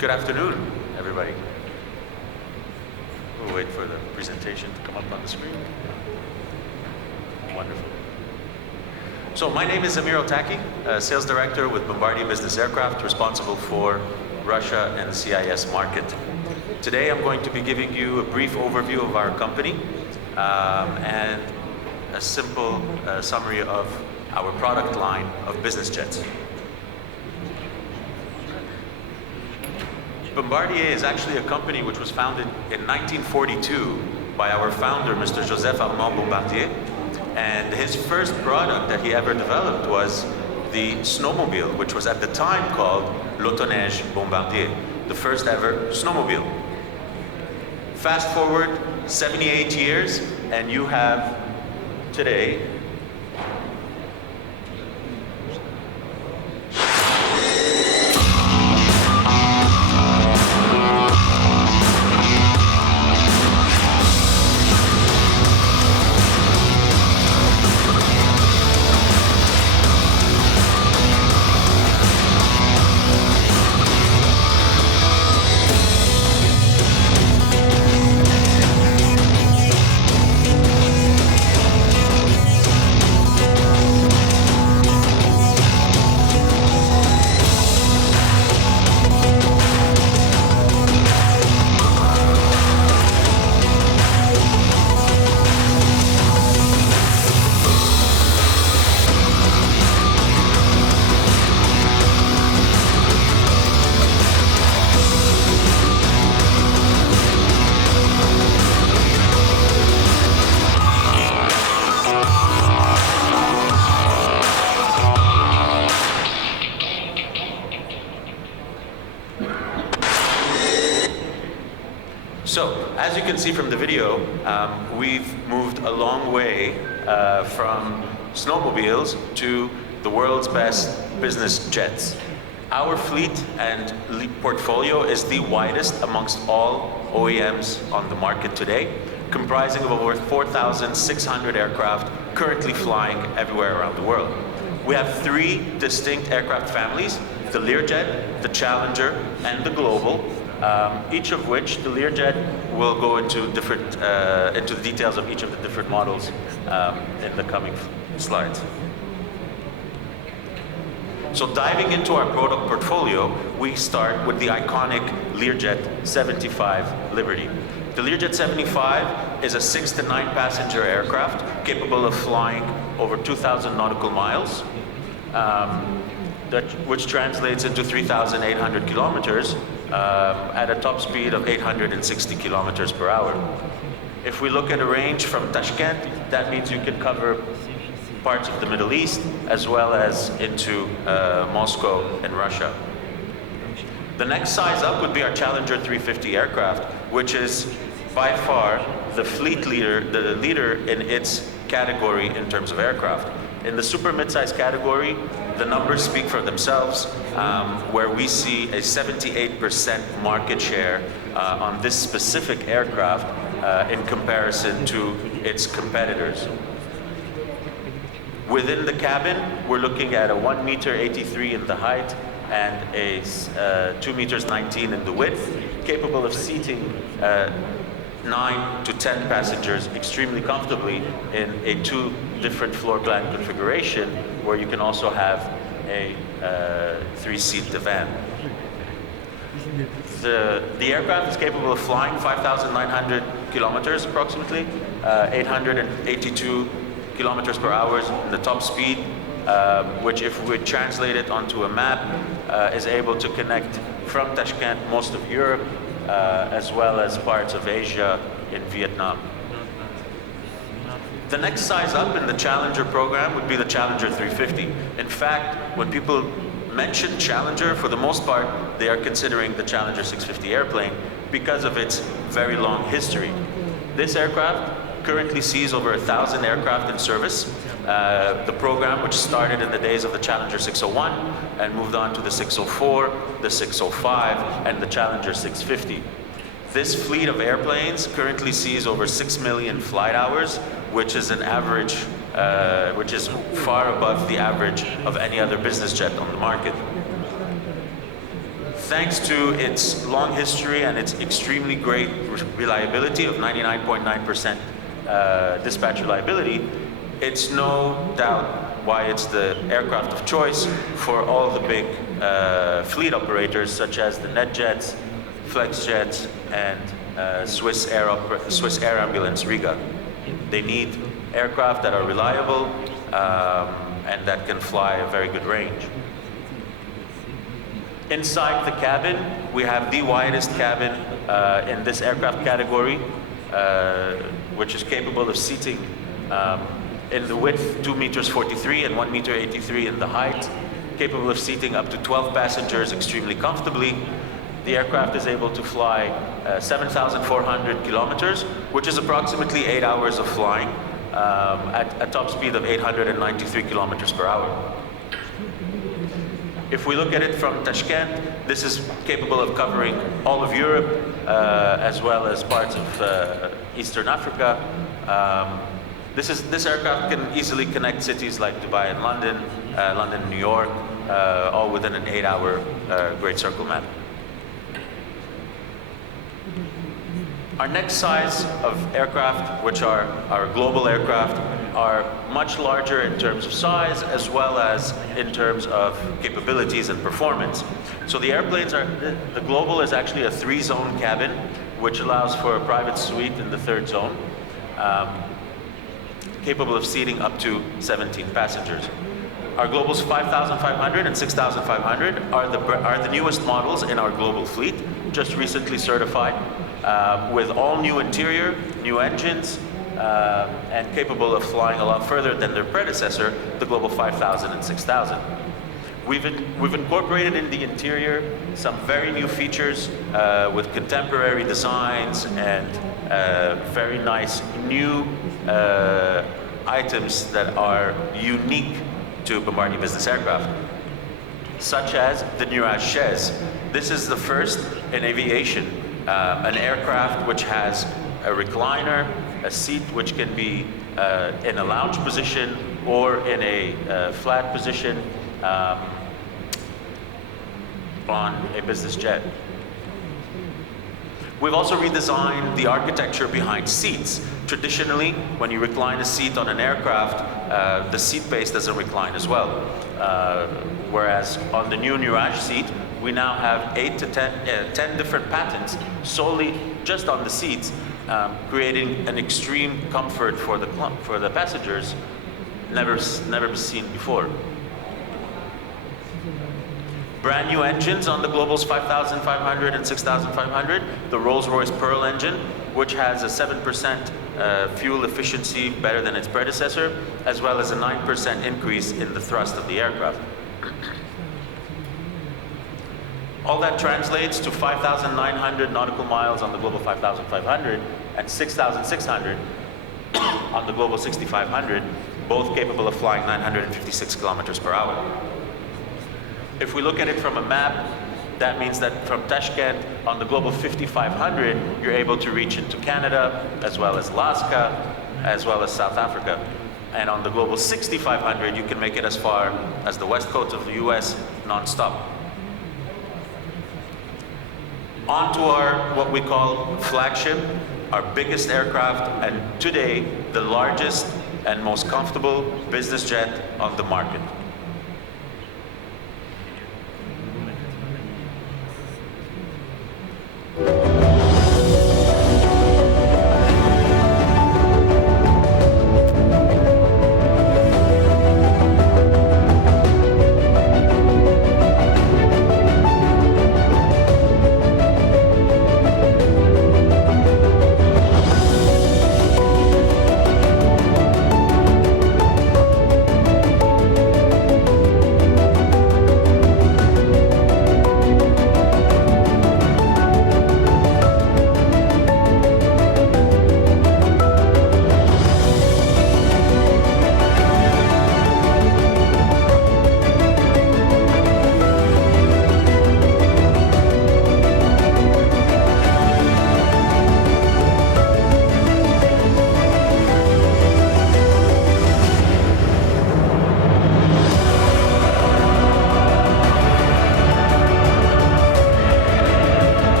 Good afternoon, everybody. We'll wait for the presentation to come up on the screen. Wonderful. So my name is Ameer Otaky, Sales Director with Bombardier Business Aircraft, responsible for Russia and the CIS market. Today I'm going to be giving you a brief overview of our company and a simple summary of our product line of business jets. Bombardier is actually a company which was founded in 1942 by our founder, Mr. Joseph Armand Bombardier, and his first product that he ever developed was the snowmobile, which was at the time called patronage Bombardier, the first ever snowmobile. Fast forward 78 years, and you have today So, as you can see from the video, we've moved a long way from snowmobiles to the world's best business jets. Our fleet and portfolio is the widest amongst all OEMs on the market today, comprising of over 4,600 aircraft currently flying everywhere around the world. We have three distinct aircraft families: the Learjet, the Challenger, and the Global. Each of which, the Learjet will go into the details of each of the different models in the coming slides. So diving into our product portfolio, we start with the iconic Learjet 75 Liberty. The Learjet 75 is a 6 to 9 passenger aircraft capable of flying over 2,000 nautical miles, which translates into 3,800 kilometers at a top speed of 860 kilometers per hour. If we look at a range from Tashkent, that means you can cover parts of the Middle East as well as into Moscow and Russia. The next size up would be our Challenger 350 aircraft, which is by far the fleet leader, the leader in its category in terms of aircraft. In the super mid-size category, the numbers speak for themselves, where we see a 78% market share on this specific aircraft in comparison to its competitors. Within the cabin, we're looking at a 1 meter 83 in the height and a 2 meters 19 in the width, capable of seating 9 to 10 passengers extremely comfortably in a 2 different floor plan configuration, where you can also have a 3-seat divan. The aircraft is capable of flying 5,900 kilometers approximately, 882 kilometers per hour in the top speed, which if we translate it onto a map, is able to connect from Tashkent most of Europe, as well as parts of Asia in Vietnam. The next size up in the Challenger program would be the Challenger 350. In fact, when people mention Challenger, for the most part, they are considering the Challenger 650 airplane because of its very long history. This aircraft currently sees over 1,000 aircraft in service. The program, which started in the days of the Challenger 601 and moved on to the 604, the 605, and the Challenger 650. This fleet of airplanes currently sees over 6 million flight hours, which is an average, which is far above the average of any other business jet on the market. Thanks to its long history and its extremely great reliability of 99.9% dispatch reliability, it's no doubt why it's the aircraft of choice for all the big fleet operators such as the NetJets, Flexjets, and Swiss Air Ambulance Riga. They need aircraft that are reliable and that can fly a very good range. Inside the cabin, we have the widest cabin in this aircraft category, which is capable of seating in the width 2 meters 43 and 1 meter 83 in the height, capable of seating up to 12 passengers extremely comfortably. The aircraft is able to fly 7,400 kilometers, which is approximately 8 hours of flying at a top speed of 893 kilometers per hour. If we look at it from Tashkent, this is capable of covering all of Europe as well as parts of Eastern Africa. This aircraft can easily connect cities like Dubai and London, London and New York, all within an 8-hour Great Circle map. Our next size of aircraft, which are our global aircraft, are much larger in terms of size as well as in terms of capabilities and performance. So the airplanes are, the global is actually a 3-zone cabin, which allows for a private suite in the 3rd zone, capable of seating up to 17 passengers. Our Globals 5,500 and 6,500 are the newest models in our global fleet, just recently certified, with all new interior, new engines, and capable of flying a lot further than their predecessor, the Global 5000 and 6000. We've incorporated in the interior some very new features with contemporary designs and very nice new items that are unique to Bombardier Business aircraft, such as the Mirage Chaise. This is the first in aviation, an aircraft which has a recliner, a seat which can be in a lounge position or in a flat position on a business jet. We've also redesigned the architecture behind seats. Traditionally, when you recline a seat on an aircraft, the seat base doesn't recline as well. Whereas on the new Mirage seat, we now have 8 to 10 different patents solely just on the seats, creating an extreme comfort for the passengers never seen before. Brand new engines on the Globals 5,500 and 6,500, the Rolls-Royce Pearl engine, which has a 7% fuel efficiency better than its predecessor, as well as a 9% increase in the thrust of the aircraft. All that translates to 5,900 nautical miles on the Global 5,500 and 6,600 on the Global 6,500, both capable of flying 956 kilometers per hour. If we look at it from a map, that means that from Tashkent on the Global 5,500, you're able to reach into Canada, as well as Alaska, as well as South Africa. And on the Global 6,500, you can make it as far as the west coast of the US non-stop. On to our, what we call Flagship, our biggest aircraft, and today, the largest and most comfortable business jet on the market.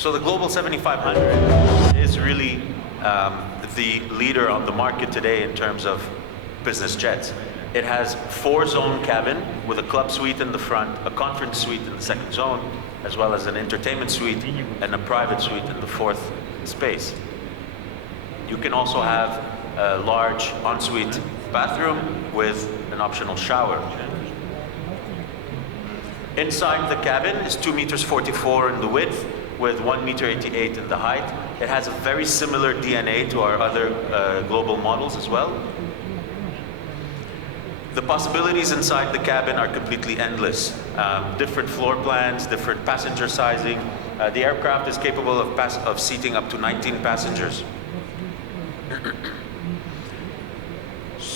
So the Global 7500 is really the leader on the market today in terms of business jets. It has 4-zone cabin with a club suite in the front, a conference suite in the second zone, as well as an entertainment suite and a private suite in the fourth space. You can also have a large ensuite bathroom with an optional shower. Inside the cabin is 2 meters 44 in the width with 1 meter 88 in the height. It has a very similar DNA to our other global models as well. The possibilities inside the cabin are completely endless. Different floor plans, different passenger sizing. The aircraft is capable of seating up to 19 passengers.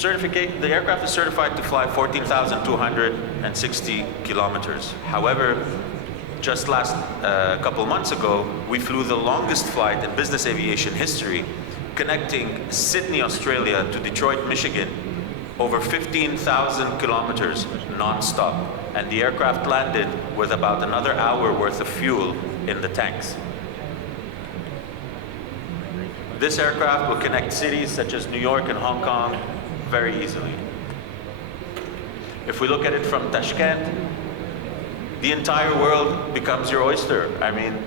The aircraft is certified to fly 14,260 kilometers. However, just last couple months ago, we flew the longest flight in business aviation history, connecting Sydney, Australia to Detroit, Michigan, over 15,000 kilometers non-stop. And the aircraft landed with about another hour worth of fuel in the tanks. This aircraft will connect cities such as New York and Hong Kong very easily. If we look at it from Tashkent, the entire world becomes your oyster. I mean,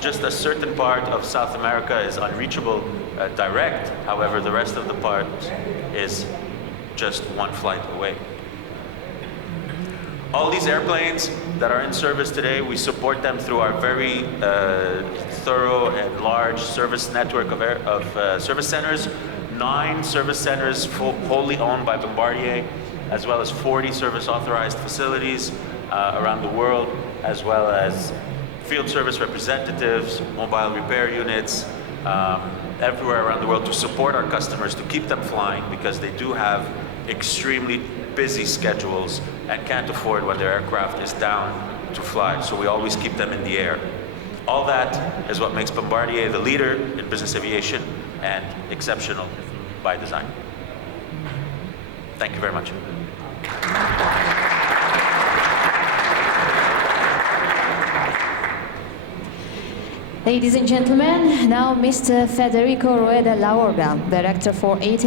just a certain part of South America is unreachable direct. However, the rest of the part is just one flight away. All these airplanes that are in service today, we support them through our very thorough and large service network of service centers. 9 service centers wholly owned by Bombardier, as well as 40 service authorized facilities around the world, as well as field service representatives, mobile repair units, everywhere around the world to support our customers, to keep them flying, because they do have extremely busy schedules and can't afford when their aircraft is down to fly. So we always keep them in the air. All that is what makes Bombardier the leader in business aviation and exceptional by design. Thank you very much. Ladies and gentlemen, now Mr. Federico Rueda Laorga, Director for 8